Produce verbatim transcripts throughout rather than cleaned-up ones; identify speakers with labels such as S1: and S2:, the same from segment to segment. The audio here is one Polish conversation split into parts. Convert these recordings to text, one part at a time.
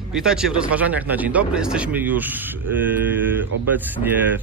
S1: Witajcie w rozważaniach na dzień dobry. Jesteśmy już yy, obecnie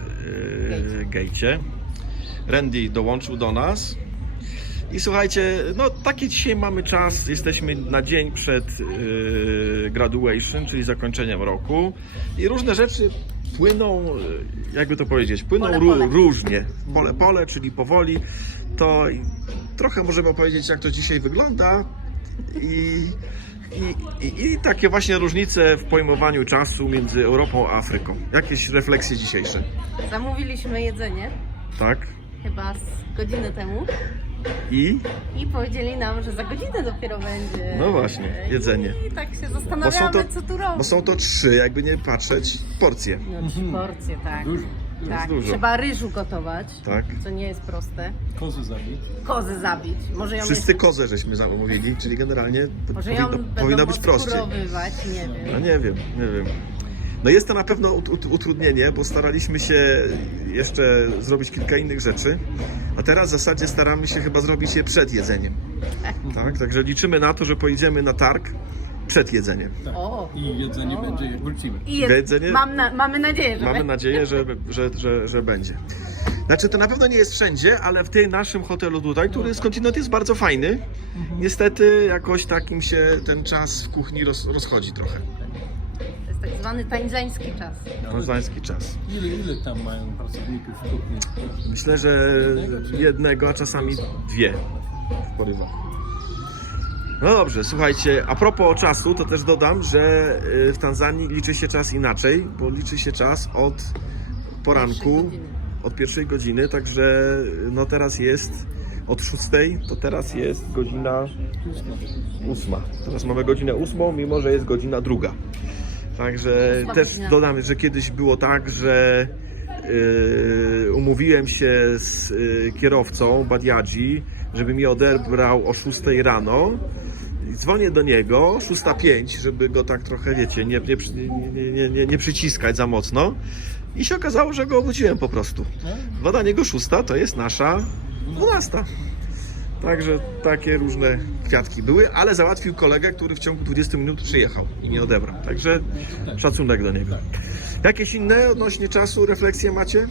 S1: w yy, gejcie. Randy dołączył do nas. I słuchajcie, no taki dzisiaj mamy czas. Jesteśmy na dzień przed yy, graduation, czyli zakończeniem roku. I różne rzeczy płyną, jakby to powiedzieć, płyną
S2: Pole,
S1: ró
S2: pole.
S1: różnie. Pole, pole, czyli powoli. To trochę możemy powiedzieć, jak to dzisiaj wygląda. I, i, i, I takie właśnie różnice w pojmowaniu czasu między Europą a Afryką. Jakieś refleksje dzisiejsze?
S2: Zamówiliśmy jedzenie
S1: Tak?
S2: chyba z godziny temu
S1: I?
S2: i powiedzieli nam, że za godzinę dopiero będzie.
S1: No właśnie, jedzenie.
S2: I tak się
S1: Bo są,
S2: zastanawiamy,
S1: to,
S2: co tu robić.
S1: bo są to trzy, jakby nie patrzeć, porcje.
S2: No, trzy porcje, tak.
S3: Dużo.
S2: tak.
S1: dużo.
S2: Trzeba ryżu gotować,
S1: Tak.
S2: co nie jest proste.
S3: Kozy zabić.
S2: Kozy zabić. Może ją
S1: Wszyscy
S2: jeszcze,
S1: kozę żeśmy zamówili, czyli generalnie
S2: może ją
S1: powinno,
S2: będą
S1: powinno być prościej.
S2: odkurowywać, nie wiem.
S1: No nie wiem, nie wiem. No jest to na pewno ut- ut- utrudnienie, bo staraliśmy się jeszcze zrobić kilka innych rzeczy, a teraz w zasadzie staramy się chyba zrobić je przed jedzeniem. Tak, także liczymy na to, że pojedziemy na targ przed jedzeniem.
S3: Tak.
S2: O.
S3: I jedzenie
S2: O.
S3: będzie jak wrócimy.
S2: I jest,
S1: Jedzenie-
S2: mam na, mamy nadzieję, że
S1: Mamy
S2: będzie.
S1: nadzieję, że, że, że, że będzie. Znaczy to na pewno nie jest wszędzie, ale w tym naszym hotelu tutaj, który skądinąd jest bardzo fajny, niestety jakoś takim się ten czas w kuchni roz, rozchodzi trochę.
S2: To jest tak zwany tańdzański czas.
S1: Poznański czas.
S3: Ile, ile tam mają pracowników w kuchni?
S1: Myślę, że jednego, a czasami dwie w porywach. No dobrze, słuchajcie, a propos czasu, to też dodam, że y, w Tanzanii liczy się czas inaczej, bo liczy się czas od poranku,
S2: Pierwszej godziny.
S1: od pierwszej godziny, także y, no teraz jest od szóstej, to teraz jest godzina ósma. Teraz mamy godzinę ósmą, mimo że jest godzina druga. Także
S2: Ósma
S1: też
S2: godzina.
S1: dodam, że kiedyś było tak, że yy, umówiłem się z yy, kierowcą Badiadzi, żeby mi odebrał o szóstej rano. I dzwonię do niego, szósta pięć, żeby go tak trochę, wiecie, nie, nie, przy- nie, nie, nie, nie przyciskać za mocno. I się okazało, że go obudziłem po prostu. Bo dla niego szósta to jest nasza dwunasta. Także takie różne kwiatki były, ale załatwił kolegę, który w ciągu dwudziestu minut przyjechał i mnie odebrał. Także szacunek do niego. Jakieś inne odnośnie czasu, refleksje macie?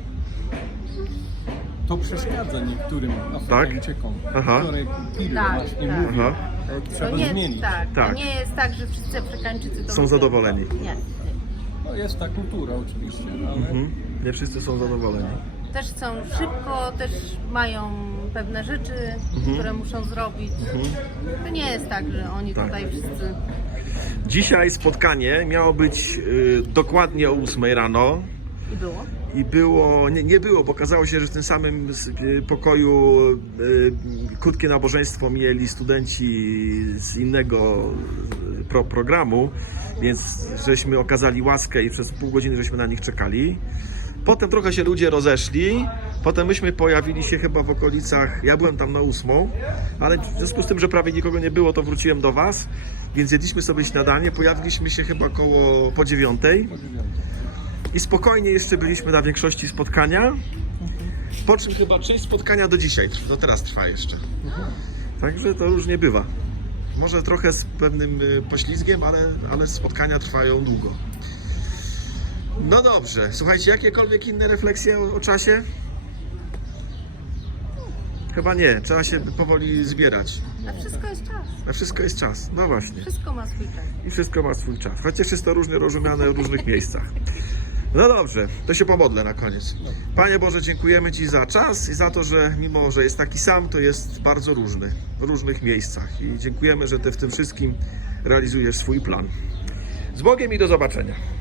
S3: To przeszkadza niektórym
S1: Tak?
S3: Afrykańczykom,
S1: Aha.
S3: które Kiro
S2: Tak,
S3: właśnie
S2: tak.
S3: mówił.
S1: Aha.
S3: To
S2: To
S3: trzeba
S2: nie,
S3: zmienić.
S2: tak,
S1: Tak.
S2: to nie jest tak, że wszyscy Afrykańczycy to
S1: Są
S2: lubią.
S1: zadowoleni.
S2: Nie, nie.
S3: No jest ta kultura oczywiście, ale
S1: Mhm. Nie wszyscy są zadowoleni.
S2: Też chcą szybko, też mają pewne rzeczy, które muszą zrobić. To nie jest tak, że oni
S1: Tak.
S2: tutaj wszyscy...
S1: Dzisiaj spotkanie miało być y, dokładnie o ósmej rano.
S2: I było.
S1: I było, nie, nie było, bo okazało się, że w tym samym s- y, pokoju y, krótkie nabożeństwo mieli studenci z innego y, pro, programu, więc żeśmy okazali łaskę i przez pół godziny żeśmy na nich czekali. Potem trochę się ludzie rozeszli, potem myśmy pojawili się chyba w okolicach, ja byłem tam na ósmą, ale w związku z tym, że prawie nikogo nie było, to wróciłem do was, więc jedliśmy sobie śniadanie, pojawiliśmy się chyba koło po dziewiątej. I spokojnie jeszcze byliśmy na większości spotkania, po czym chyba część spotkania do dzisiaj, do teraz trwa jeszcze. Także to różnie bywa. Może trochę z pewnym y, poślizgiem, ale, ale spotkania trwają długo. No dobrze, słuchajcie, jakiekolwiek inne refleksje o, o czasie? Chyba nie, trzeba się powoli zbierać.
S2: Na wszystko jest czas.
S1: Na wszystko jest czas, no właśnie.
S2: Wszystko ma swój czas.
S1: I wszystko ma swój czas, chociaż jest to różnie rozumiane w różnych miejscach. No dobrze, to się pomodlę na koniec. Panie Boże, dziękujemy Ci za czas i za to, że mimo, że jest taki sam, to jest bardzo różny, w różnych miejscach. I dziękujemy, że Ty w tym wszystkim realizujesz swój plan. Z Bogiem i do zobaczenia.